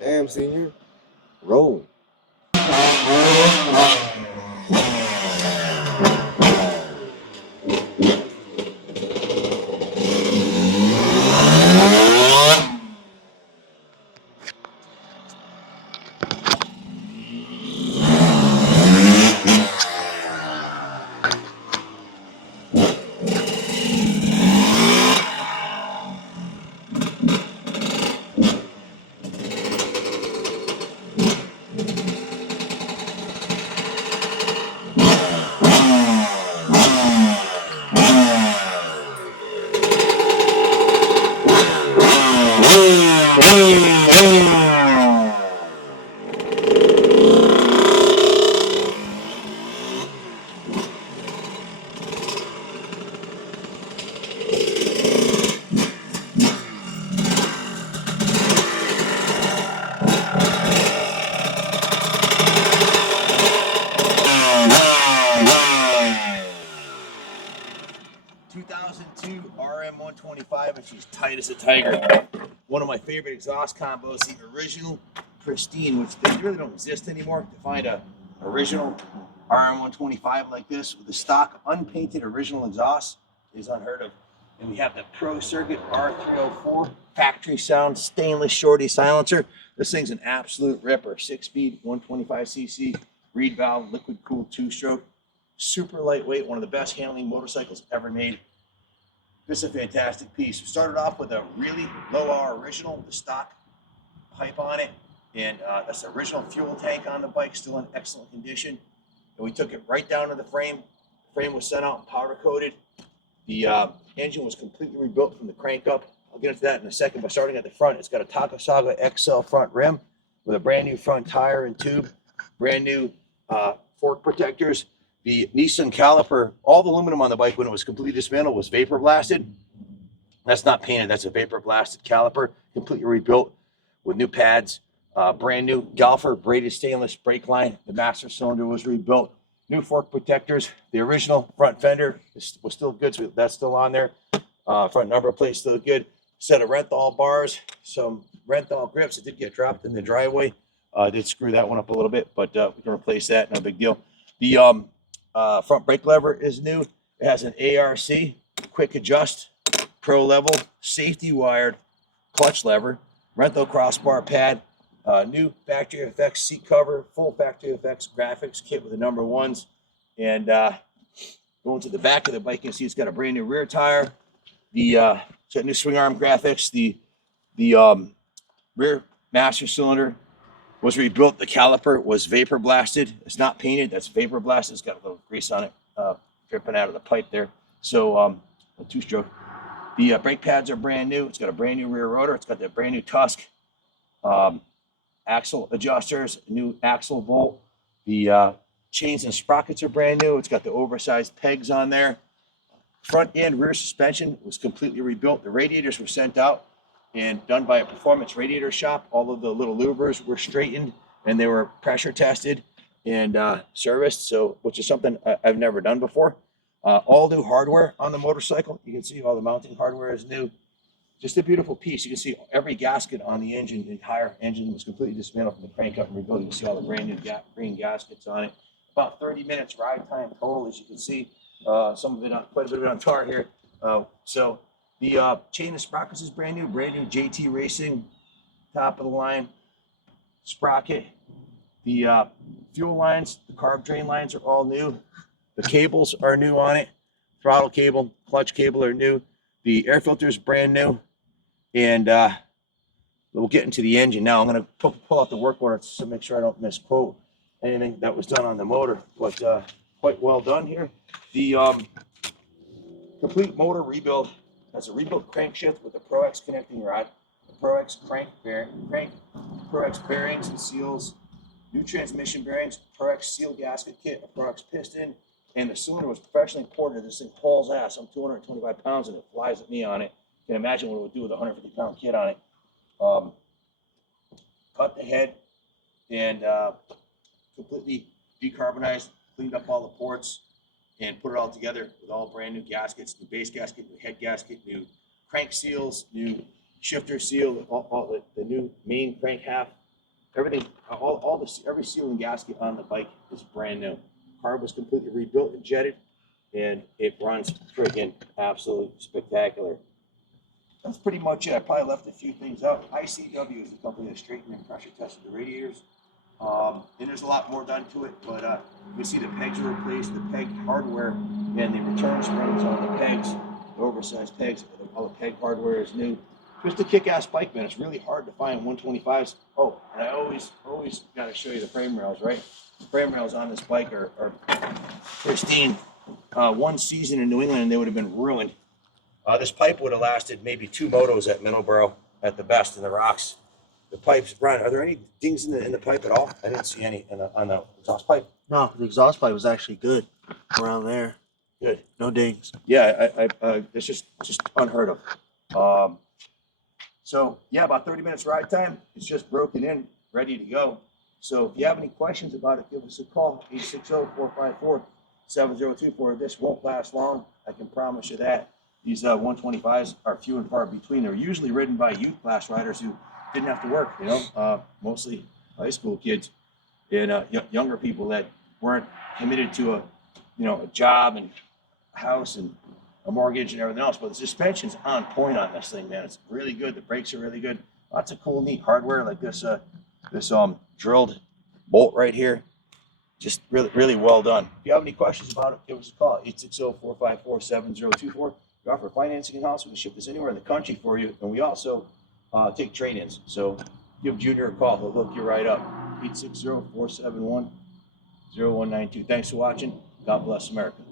Damn, senior. Roll. RM125, and she's tight as a tiger. One of my favorite exhaust combos, the original pristine, which they really don't exist anymore. To find a original RM125 like this with the stock unpainted original exhaust is unheard of. And we have the Pro Circuit R304 factory sound stainless shorty silencer. This thing's an absolute ripper. 6-speed, 125cc, reed valve, liquid cooled 2-stroke. Super lightweight, one of the best handling motorcycles ever made. This is a fantastic piece. We started off with a really low hour original with the stock pipe on it, and that's the original fuel tank on the bike, still in excellent condition. And we took it right down to the frame. The frame was sent out and powder coated. The engine was completely rebuilt from the crank up. I'll get into that in a second, but starting at the front, it's got a Takasaga XL front rim with a brand new front tire and tube, brand new fork protectors. The Nissan caliper, all the aluminum on the bike when it was completely dismantled was vapor blasted. That's not painted, that's a vapor blasted caliper, completely rebuilt with new pads, brand new Galfer braided stainless brake line. The master cylinder was rebuilt. New fork protectors. The original front fender was still good, so that's still on there. Front number plate still good. Set of Renthal bars, some Renthal grips that did get dropped in the driveway. Did screw that one up a little bit, but we can replace that, no big deal. The front brake lever is new. It has an ARC, quick adjust, pro level, safety wired clutch lever, Renthal crossbar pad, new factory effects seat cover, full factory effects graphics kit with the number ones. And going to the back of the bike, you can see it's got a brand new rear tire. It's got new swing arm graphics. The rear master cylinder was rebuilt. The caliper was vapor blasted. It's not painted. That's vapor blasted. It's got a little grease on it dripping out of the pipe there. So a 2-stroke. The brake pads are brand new. It's got a brand new rear rotor. It's got that brand new Tusk axle adjusters, new axle bolt. The chains and sprockets are brand new. It's got the oversized pegs on there. Front and rear suspension was completely rebuilt. The radiators were sent out and done by a performance radiator shop. All of the little louvers were straightened and they were pressure tested and serviced, so which is something I've never done before. All new hardware on the motorcycle. You can see all the mounting hardware is new. Just a beautiful piece. You can see every gasket on the engine. The entire engine was completely dismantled from the crank up and rebuilt. You can see all the brand new green gaskets on it. About 30 minutes ride time total, as you can see. Some of it on, quite a bit of it on tar here. So the chain and sprockets is brand new JT Racing, top of the line sprocket. The fuel lines, the carb drain lines are all new. The cables are new on it. Throttle cable, clutch cable are new. The air filter is brand new. And we'll get into the engine now. I'm going to pull out the work order to make sure I don't misquote anything that was done on the motor, but quite well done here. The complete motor rebuild has a rebuilt crankshaft with the Pro X connecting rod, the Pro X Pro X bearings and seals, new transmission bearings, Pro X seal gasket kit, a Pro X piston, and the cylinder was professionally ported. This thing hauls ass. I'm 225 pounds and it flies at me on it. You can imagine what it would do with a 150-pound kit on it. Cut the head and completely decarbonized, cleaned up all the ports, and put it all together with all brand new gaskets, new base gasket, new head gasket, new crank seals, new shifter seal, all the new main crank half, everything, every seal and gasket on the bike is brand new. Car was completely rebuilt and jetted, and it runs freaking absolutely spectacular. That's pretty much it. I probably left a few things out. ICW is the company that straightened and pressure tested the radiators. And there's a lot more done to it, but you can see the pegs are replaced, the peg hardware and the return springs on the pegs, the oversized pegs, all the peg hardware is new. Just a kick-ass bike, man. It's really hard to find 125s. Oh, and I always got to show you the frame rails, right? The frame rails on this bike are pristine. One season in New England and they would have been ruined. This pipe would have lasted maybe 2 motos at Middleborough at the best in the rocks. The pipes, Brian, are there any dings in the pipe at all? I didn't see any on the exhaust pipe. No, the exhaust pipe was actually good around there. Good. No dings. Yeah, it's just unheard of. So yeah, about 30 minutes ride time. It's just broken in, ready to go. So if you have any questions about it, give us a call, 860-454-7024. This won't last long. I can promise you that. These 125s are few and far between. They're usually ridden by youth class riders who didn't have to work, mostly high school kids and younger people that weren't committed to a job and a house and a mortgage and everything else. But the suspension's on point on this thing, man. It's really good. The brakes are really good. Lots of cool, neat hardware like this drilled bolt right here. Just really well done. If you have any questions about it, give us a call, 860-454-7024. We offer financing in-house. We can ship this anywhere in the country for you. And we also take trade-ins. So give Junior a call. He'll hook you right up. 860-471-0192. Thanks for watching. God bless America.